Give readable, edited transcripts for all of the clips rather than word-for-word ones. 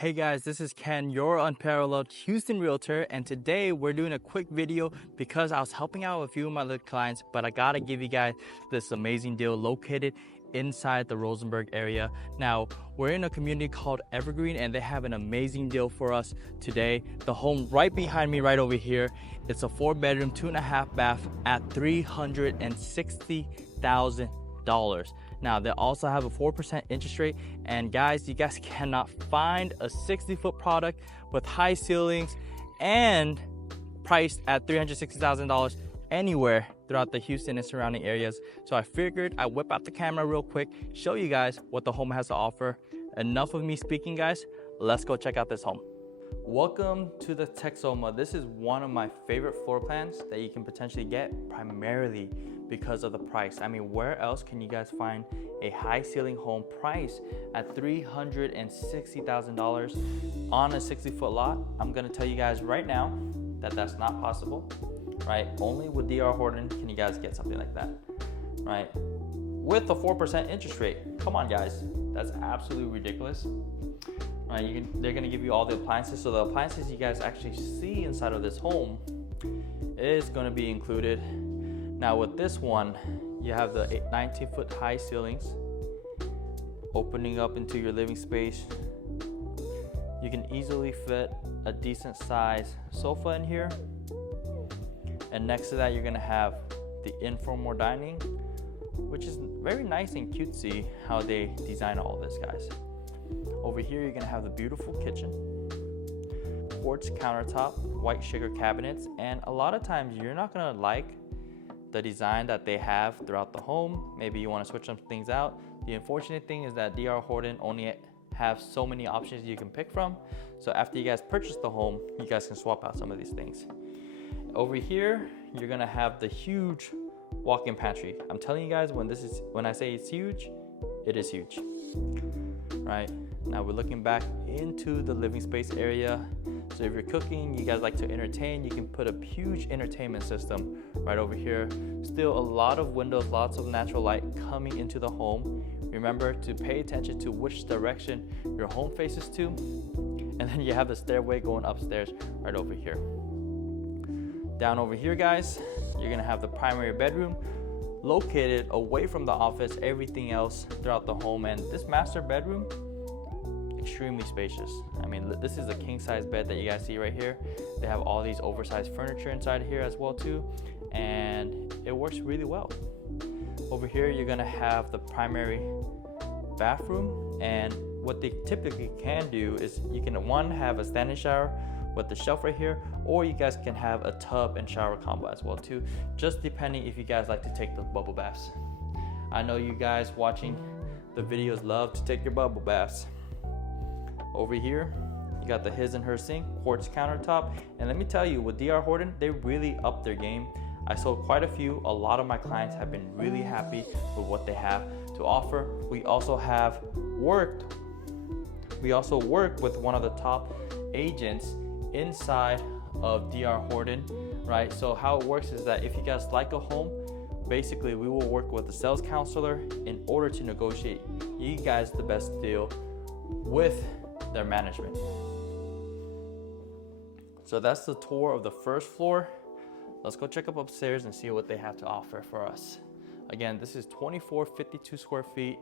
Hey guys, this is Ken, your Unparalleled Houston Realtor, and today we're doing a quick video because I was helping out a few of my little clients, but I gotta give you guys this amazing deal located inside the Rosenberg area. Now, we're in a community called Evergreen and they have an amazing deal for us today. The home right behind me, right over here, it's a 4-bedroom, 2.5 bath at $360,000. Now, they also have a 4% interest rate, and guys, you guys cannot find a 60-foot product with high ceilings and priced at $360,000 anywhere throughout the Houston and surrounding areas. So I figured I'd whip out the camera real quick, show you guys what the home has to offer. Enough of me speaking, guys. Let's go check out this home. Welcome to the Texoma. This is one of my favorite floor plans that you can potentially get, primarily because of the price. I mean, where else can you guys find a high ceiling home price at $360,000 on a 60-foot lot? I'm gonna tell you guys right now that that's not possible, right? Only with D.R. Horton can you guys get something like that, right? With a 4% interest rate. Come on, guys, that's absolutely ridiculous. Right, they're gonna give you all the appliances. So the appliances you guys actually see inside of this home is gonna be included. Now with this one, you have the 19-foot high ceilings opening up into your living space. You can easily fit a decent size sofa in here. And next to that, you're gonna have the informal dining, which is very nice and cutesy how they design all of this, guys. Over here, you're gonna have the beautiful kitchen, quartz countertop, white sugar cabinets, and a lot of times you're not gonna like the design that they have throughout the home. Maybe you wanna switch some things out. The unfortunate thing is that D.R. Horton only have so many options you can pick from. So after you guys purchase the home, you guys can swap out some of these things. Over here, you're gonna have the huge walk-in pantry. I'm telling you guys, when I say it's huge, it is huge. Right, now we're looking back into the living space area. So if you're cooking, you guys like to entertain, you can put a huge entertainment system right over here. Still a lot of windows, lots of natural light coming into the home. Remember to pay attention to which direction your home faces to. And then you have the stairway going upstairs right over here. Down over here, guys, you're gonna have the primary bedroom located away from the office, everything else throughout the home. And this master bedroom, extremely spacious. I mean, this is a king size bed that you guys see right here. They have all these oversized furniture inside here as well too, and it works really well. Over here, you're gonna have the primary bathroom, and what they typically can do is you can have a standing shower with the shelf right here, or you guys can have a tub and shower combo as well too, just depending if you guys like to take the bubble baths. I know you guys watching the videos love to take your bubble baths. Over here, you got the his and her sink, quartz countertop, and let me tell you, with D.R. Horton, they really upped their game. I sold quite a few. A lot of my clients have been really happy with what they have to offer. We also work with one of the top agents inside of D.R. Horton, right? So how it works is that if you guys like a home, basically we will work with a sales counselor in order to negotiate you guys the best deal with their management. So that's the tour of the first floor. Let's go check up upstairs and see what they have to offer for us. Again, this is 2452 square feet,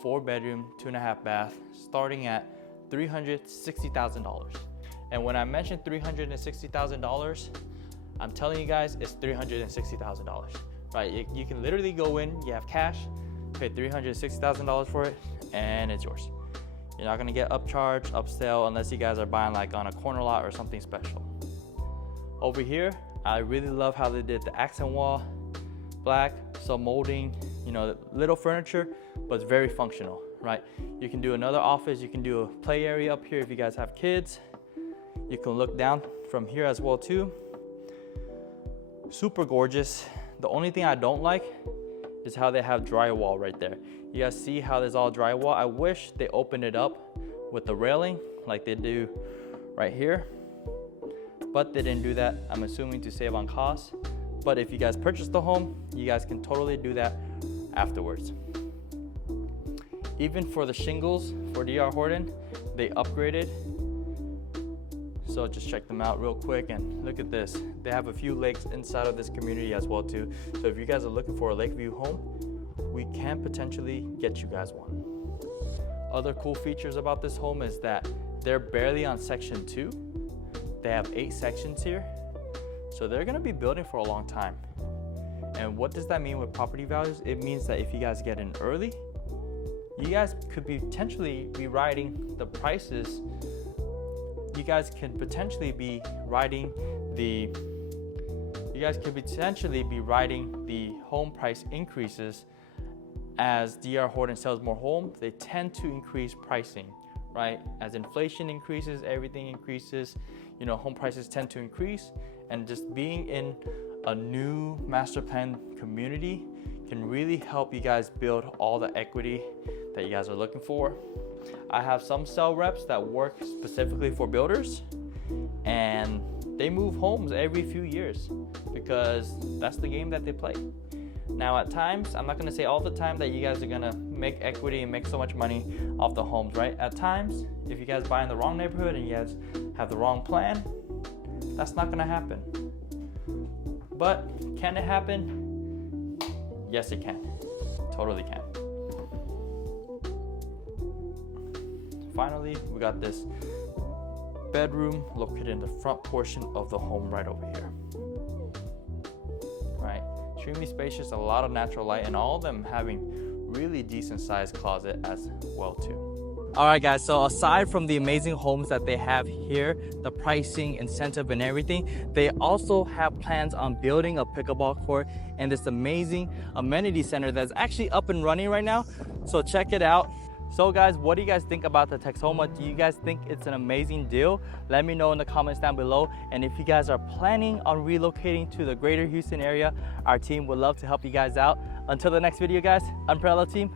4-bedroom, 2.5 bath, starting at $360,000. And when I mentioned $360,000, I'm telling you guys, it's $360,000, right? You can literally go in, you have cash, pay $360,000 for it, and it's yours. You're not gonna get upcharged, upsell, unless you guys are buying like on a corner lot or something special. Over here, I really love how they did the accent wall, black, some molding, little furniture, but it's very functional, right? You can do another office, you can do a play area up here if you guys have kids. You can look down from here as well too. Super gorgeous. The only thing I don't like is how they have drywall right there. You guys see how there's all drywall? I wish they opened it up with the railing like they do right here, but they didn't do that. I'm assuming to save on costs. But if you guys purchase the home, you guys can totally do that afterwards. Even for the shingles for DR Horton, they upgraded. So just check them out real quick and look at this. They have a few lakes inside of this community as well too. So if you guys are looking for a Lakeview home, we can potentially get you guys one. Other cool features about this home is that they're barely on section 2. They have 8 sections here. So they're gonna be building for a long time. And what does that mean with property values? It means that if you guys get in early, you guys could potentially be riding the prices. You guys can potentially be riding the home price increases. As DR Horton sells more homes, they tend to increase pricing, right? As inflation increases, everything increases, you know, home prices tend to increase. And just being in a new master plan community can really help you guys build all the equity that you guys are looking for. I have some sales reps that work specifically for builders, and they move homes every few years because that's the game that they play. Now at times, I'm not gonna say all the time that you guys are gonna make equity and make so much money off the homes, right? At times, if you guys buy in the wrong neighborhood and you guys have the wrong plan, that's not gonna happen. But can it happen? Yes, it can. Totally can. Finally, we got this bedroom located in the front portion of the home right over here. Right, extremely spacious, a lot of natural light, and all of them having really decent sized closet as well too. All right guys, so aside from the amazing homes that they have here, the pricing, incentive and everything, they also have plans on building a pickleball court and this amazing amenity center that's actually up and running right now. So check it out. So guys, what do you guys think about the Texoma? Do you guys think it's an amazing deal? Let me know in the comments down below. And if you guys are planning on relocating to the greater Houston area, our team would love to help you guys out. Until the next video guys, Unparalleled Team